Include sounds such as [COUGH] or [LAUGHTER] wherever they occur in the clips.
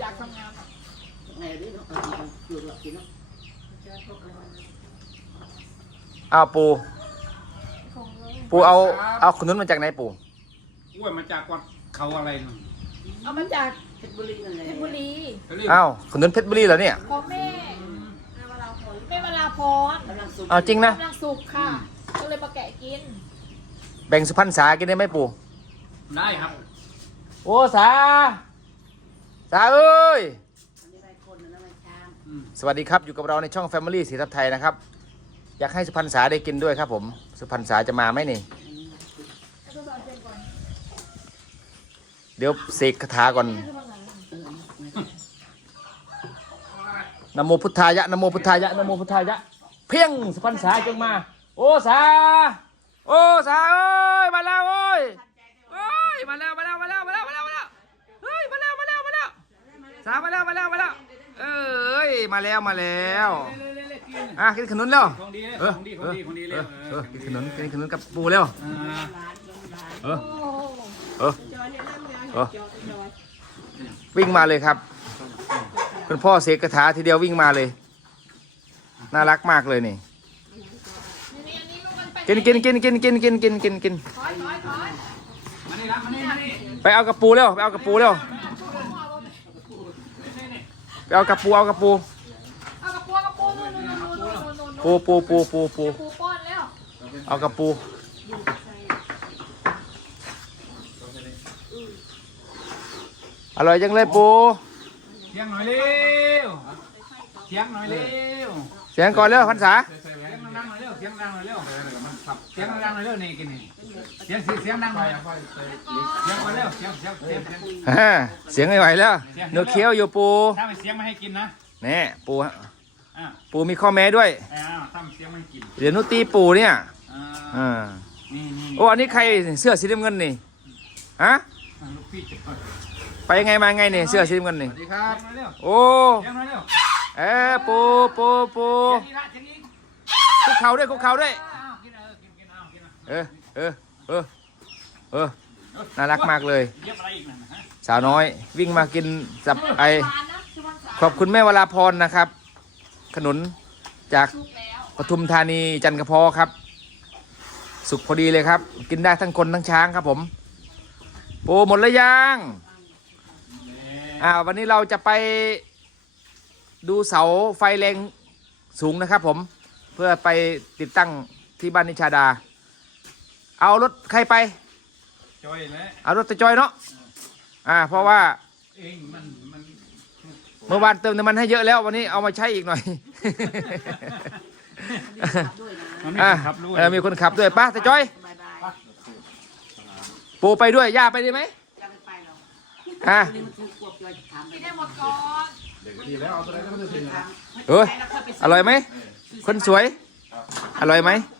อยากทำงานไงดิเนาะอยู่หลับกินเนาะอ้าวปูปูเอาเอาขนุนมาจากไหนปูอ้วยมาจากวัดเขาอะไรนั่นเอามาจากเพชรบุรีนั่นแหละเพชรบุรีเขาเรียกอ้าวขนุนเพชรบุรีเหรอเนี่ยพ่อแม่แม่เวลาพรกำลังสุกเอาจริงนะกำลังสุกค่ะ ก็เลยมาแกะกิน แบ่งสุพรรณษากินได้ไหมปูได้ครับ โอ้สา สาเอ้ยอันนี้ได้คนนะไม่ช้างอืมสวัสดีครับอยู่กับเราในช่อง Family สีทับไทยนะครับ อยากให้สุพรรณษาได้กินด้วยครับผม สุพรรณษาจะมาไหมนี่แล้วก็สอนเจนก่อนเดี๋ยวเสกคาถาก่อนนี่คือภาษาอะไรเออไม่ได้นะโมพุทธายะนะโมพุทธายะนะโมพุทธายะ เพียงสุพรรณษาจงมา โอ้สา โอ้สาเอ้ยมาแล้วเอ้ยามาแล้วมาแล้วมาแล้ว เอ้ยมาแล้วมาแล้วอะกินขนุนแล้วของดีเลยเออของดีขเอองดีของดีเอเลยอเออกินขนุนกินขนุนกับปูแล้วเออเออเออวิ่งมาเลยครับคุณพ่อเสกคาถาทีเดียววิ่งมาเลย น่ารักมากเลยนี่กินกินกินกินกินกินกินกินกินไปเอากระปูเร็วไปเอากระปูเร็ว ไปเอากระปูเอากระปูเอากระปูกระปูนู่นนู่นนู่นนู่นปูปูปูปูปูปูป้อนแล้วเอากระปูอร่อยจังเลยปูเสียงหน่อยเร็วเสียงหน่อยเร็วเสียงก่อนเร็วพันษาเสียงดังหน่อยเร็วเสียงดังหน่อยเร็วเสียงดังหน่อยเร็วนี่กินนี่ เสียงเสียงดังหน่อยเสียงก่อนเร็วเสียงเสียงเสียงเสียงฮ่าเสียงไม่ไหวแล้วเนื้อเคี้ยวอยู่ปูถ้าไม่เสียงไม่ให้กินนะแน่ปูฮะอ่าปูมีข้อแม้ด้วยอ้าวถ้าไม่เสียงไม่ให้กินเดี๋ยวนุตีปูเนี่ยอ่าอ่านี่นี่โอ้อันนี้ใครเสื้อสีน้ำเงินนี่ฮะลูกพี่จะไปยังไงมาไงนี่เสื้อสีน้ำเงินนี่สวัสดีครับเสียงหน่อยเร็วโอ้เสียงหน่อยเร็วเออปูปูปูเสียงอีกละเสียงอีกคุกเข่าด้วยคุกเข่าด้วยอ้าวกินเออกินกินเอากินเอา เออ เออ เออ เออ น่ารักมากเลย เย็บอะไรอีกนั่นนะฮะสาวน้อย วิ่งมากินจับไอ ขอบคุณแม่วราพรนะครับ ขนุนจากปทุมธานีจันทร์กระพอครับ สุกพอดีเลยครับ กินได้ทั้งคนทั้งช้างครับผม โปูหมดแล้วยังอ่าวันนี้เราจะไปดูเสาไฟแรงสูงนะครับผม เพื่อไปติดตั้งที่บ้านนิชาดา เอารถใครไป จอยแล้วเอารถตะจอยเนาะอ่า เพราะว่าเองมันมันเมื่อวานเติมน้ำมันให้เยอะแล้ววันนี้เอามาใช้อีกหน่อยขับด้วยนะมันอะไม่ขับรู้เออมีคนขับด้วยป้าตะจอยบายบายปูไปด้วยย่าไปได้ไหมจะไม่ไปหรอกอะ นี่มันถูกกวบจอยจะถามไปกินได้หมดก่อนเอออร่อยไหมคนสวย อร่อยไหมจ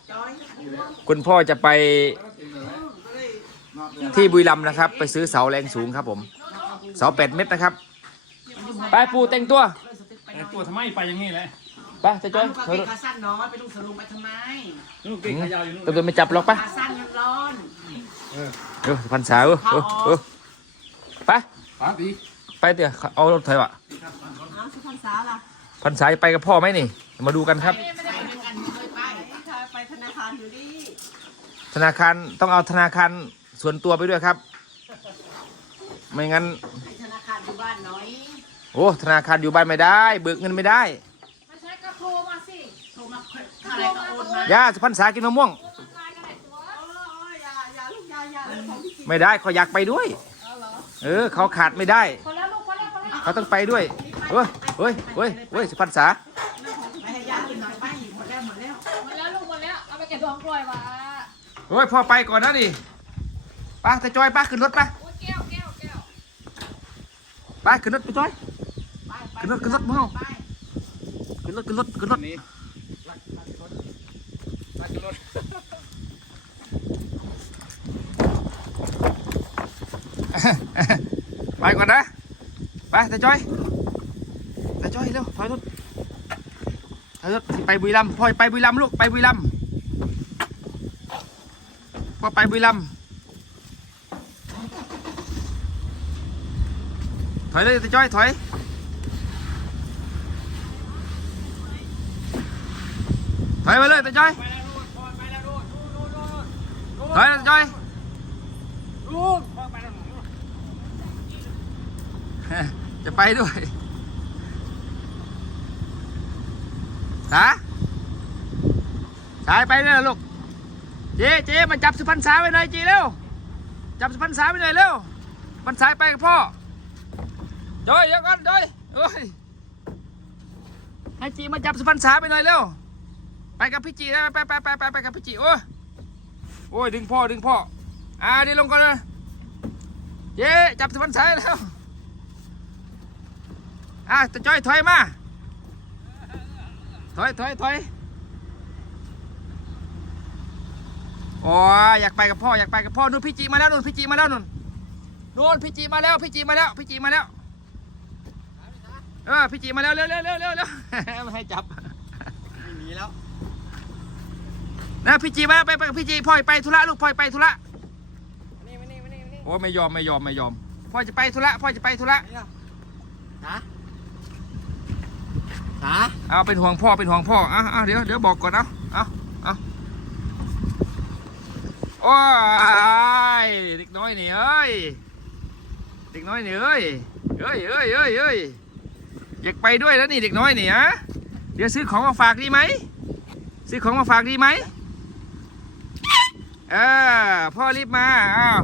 อย คุณพ่อจะไปที่บุรีรัมย์นะครับ ไปซื้อเสาแรงสูงครับผม เสาแปดเมตรนะครับ ไปปูแต่งตัวแต่ตัวทำไมไปอย่างนี้เลยไปตะจอยลูกเถอะกขาสั้นน้อยไปลูกสลุงไปทำไมนู่นเก่งขยาวอยู่นู่นตะตัวไม่จับหรอกปะขาสั้นร้อนเออพันษาเออเออเออไปปาตีไปเดี๋ยวเอารถถอยว่ะเอาสุพรรณษาล่ะพันษาจะไปกับพ่อไหมนี่ มาดูกันครับาคารอยู่ดิธนาคารต้องเอาธนาคารส่วนตัวไปด้วยครับ ไม่งั้น ให้ธนาคารอยู่บ้านหน่อยโอ้ธนาคารอยู่บ้านไม่ได้ เบิกเงินไม่ได้ไม่ใช่กระโทรมาสิโทรมาเท่าไหรก็โอนมาย่าสุพรรณษากินมะม่วงโอนไลน์กันไหนตัวโอ้ยอย่าอย่าลูกอย่าอย่าเลยของพี่ไม่ได้เขาอยากไปด้วย เอาเหรอเออเขาขาดไม่ได้พอแล้วลูกพอแล้วพอแล้วเขาต้องไปด้วยเฮ้ยเฮ้ยเฮ้ยเฮ้ยสุพรรณษาไปให้ยากินหน่อยไปหมดแล้วหมดแล้ว เอาไปเก็บท้องกล้วยมาเฮ้ยพ่อไปก่อนนะนี่ไป้าตะจอยไป้าขึ้นรถไป้าโอ้ยแก้วแก้วแก้วป้าขึ้นรถไปจอย ไปไปขึ้นรถขึ้นรถมึงเอา ไปขึ้นรถขึ้นรถขึ้นรถนี้ไปก่อนนะไปตะจอยตะจอยเร็วถอยรถถอยรถสิไปบุรีรัมย์พ่อไปบุรีรัมย์ลูกไปบุรีรัมย์ qua 75 Thoái đây tôi cho thoái Thoái với lại tôi cho Thoái [LAUGHS] là tôi cho จะไปด้วยสาสายไปเลยลูก เจ๊เจ๊มาจับสุพรรณษาไว้หน่อยจีเร็วจับสุพรรณษาไว้หน่อยเร็วพรรษาไปกับพ่อจอยเดี๋ยวก่อนจอยเอ้ยให้จีมาจับสุพรรณษาไปหน่อยเร็วไปกับพี่จีนะไปไปไปไปไปกับพี่จีโอ้ยโอ้ยดึงพ่อดึงพ่ออ่าเดี๋ยวลงก่อนนะเจ๊จับสุพรรณษาแล้วอะตะจ้อยถอยมาถอยถอยถอย โอ้ยอยากไปกับพ่ออยากไปกับพ่อนู่นพี่จีมาแล้วนู่นพี่จีมาแล้วนู่นนู่นพี่จีมาแล้วพี่จีมาแล้วพี่จีมาแล้วเออพี่จีมาแล้วเร็วเร็วเร็วเร็วเร็วไม่ให้จับไม่มีแล้วนะพี่จีมาแล้วไปไปกับพี่จีพ่อไปธุระลูกพ่อไปธุระนี่มานี่มานี่มานี่โอ้ไม่ยอมไม่ยอมไม่ยอมพ่อจะไปธุระพ่อจะไปธุระฮะฮะเอาเป็นห่วงพ่อเป็นห่วงพ่ออะอะเดี๋ยวเดี๋ยวบอกก่อนเอาเอาเอา โอ้ยเด็กน้อยนี่เอ้ยเด็กน้อยนี่เอ้ยเอ้ยเอ้ยเอ้ยเอ้ยอยากไปด้วยแล้วนี่เด็กน้อยนี่ฮะเดี๋ยวซื้อของมาฝากดีไหมซื้อของมาฝากดีไหมเออพ่อรีบมาอ้าว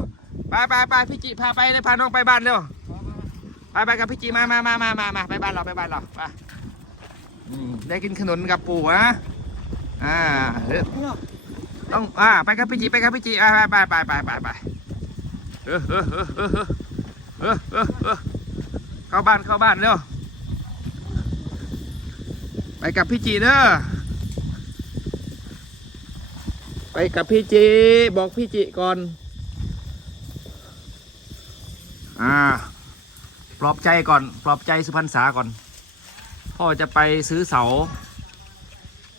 ไปไปไปพี่จิพาไปเลยพาน้องไปบ้านเร็วไปไปกับพี่จิมามามามามามาไปบ้านเราไปบ้านเราไปได้กินขนมกับปู่นะอ่าเดี๋ยว ต้องอ่าไปครับพี่จีไปครับพี่จีอ่าไปไปไปไปไปเออเออเออเออเออเออเออเข้าบ้านเข้าบ้านเร็วไปกับพี่จีเด้อไปกับพี่จีบอกพี่จีก่อน อ่าปลอบใจก่อนปลอบใจสุพรรณษาก่อน พ่อจะไปซื้อเสา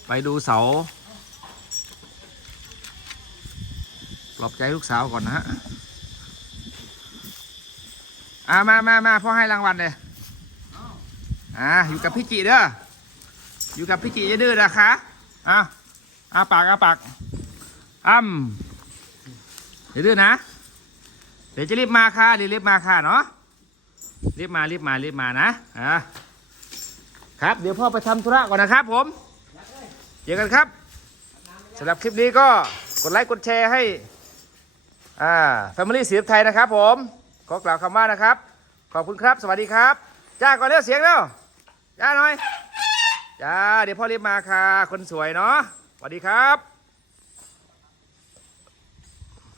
ไปดูเสา ปลอบใจลูกสาวก่อนนะฮะอ่ามามามาพ่อให้รางวัลเลยอ่าอยู่กับพี่จิเด้ออยู่กับพี่จิจะดื้อนะคะอ่าอาปากอาปากอ้ำเดี๋ยวดื้อนะ เดี๋ยวจะรีบมาค่ะเดี๋ยวรีบมาค่ะเนาะรีบมารีบมารีบมานะอ่าครับเดี๋ยวพ่อไปทำธุระก่อนนะครับ ผมเจอกันครับสำหรับคลิปนี้ก็กดไลค์กดแชร์ให้ อ่า Family สีไทยนะครับผม ขอกล่าวคำว่านะครับ ขอบคุณครับ สวัสดีครับ จ้าก่อนเร็วเสียงแล้วจ้าหน่อย จ้า เดี๋ยวพ่อรีบมาค่ะ คนสวยเนาะสวัสดีครับ